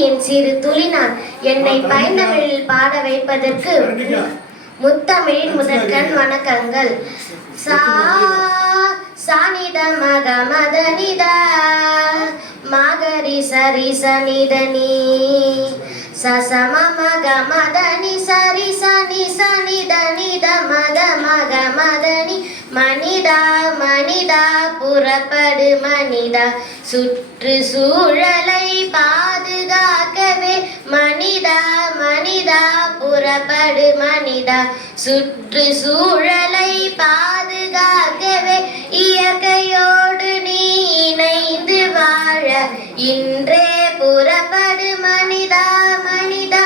பக்தியின் சிறு துளினான் என்னை பைந்தமிழில் பாட வைப்பதற்கு முத்தமிழின் முதற்கண் வணக்கங்கள். சானித மக மதனித மகரி சரி சனிதனி சசம மக மதனி சரி சனி சனித நித மத மக மதனி மனிதா மனிதா புறப்படு மனிதா சுற்று சூழலை பாதுகாக்கவே மனிதா மனிதா புறப்படு மனிதா சுற்று சூழலை பாதுகாக்கவே இயற்கையோடு நீ இணைந்து வாழ இன்றே புறப்படு மனிதா மனிதா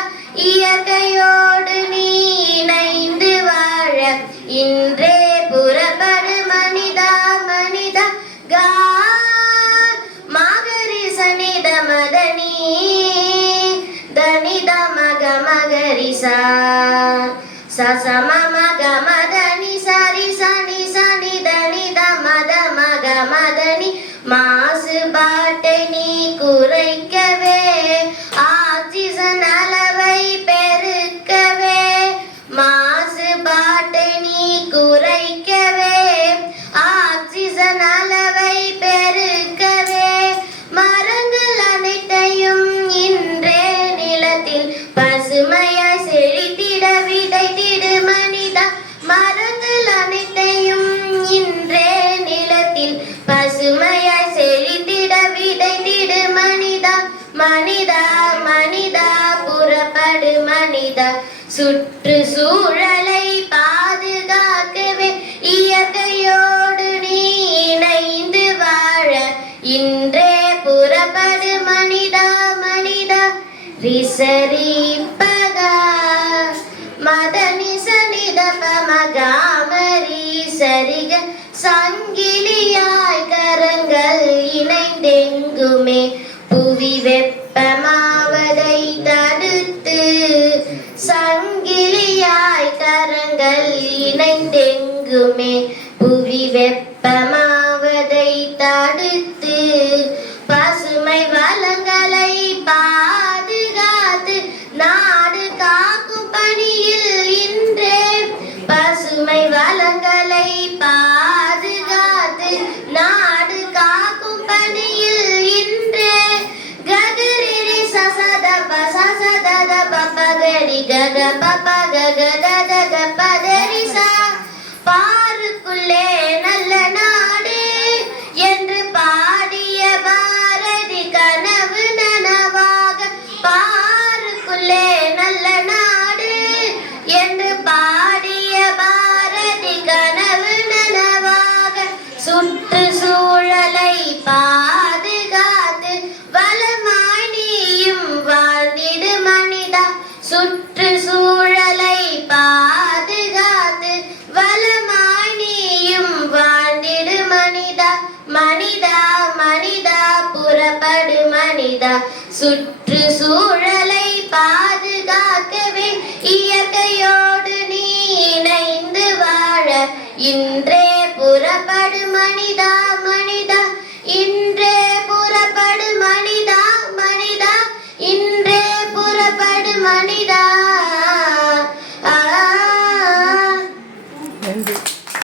இயற்கையோடு நீ இணைந்து வாழ இன்றே புறப்படு மனிதா மனிதா கா மகரி சனித மதனி தனித மக மகரி சா சசம மக மதனி சரி சனி சனி தனித மத மக மதனி மாசுபாட்டை நீ குறைக்கவே ஆக்சிஜன் அளவை பெருக்கவே மாசுபாட்டை நீ குறைக்கவே ஆக்சிஜன் அளவை பெருக்கவே மரங்கள் அனைத்தையும் இன்றே நிலத்தில் பசுமையாய் செழித்திட விதைத்திடு மனிதா மரங்கள் அனைத்தையும் இன்றே நிலத்தில் பசுமையாய் செழித்திட விதைத்திடு மனிதா மனிதா மனிதா புறப்படு மனிதா சுற்று சூழலை பாதுகாக்கவே இயற்கையோடு நீ இணைந்து வாழ இன்றே புறப்படு மனிதா மனிதா ரிசரி பகா மதனி சனித பமகாமரி சரிக சங்கிலியாய் கரங்கள் இணைந்தெங்குமே புவி வெப்பமாவதை தடுத்து சங்கிலியாய் கரங்கள் இணைந்தெங்குமே புவி வெப்பமாவதை தடுத்து பசுமை வளங்களை பாதுகாத்து நாடு காக்கும் பணியில் இன்றே பசுமை வளங்களை பாதுகாத்து நாடு காக்கும் பணியில் இன்றே ககரிரி சசத பசசத பபகரி கக பப கக தத பதரி சா பாருக்குள்ளே நல்ல நாடு என்று பாடிய பாரதி கனவு நனவாக பாருக்குள்ளே நல்ல நாடு என்று பாடிய பாரதி கனவு நனவாக சுற்று சூழலை பாதுகாத்து வளமாய் நீயும் வாழ்ந்திடு மனிதா சுற்று சூழலை பாதுகாத்து வளமாய் நீயும் வாழ்ந்திடு மனிதா மனிதா மனிதா புறப்படு மனிதா சுற்று சூழலை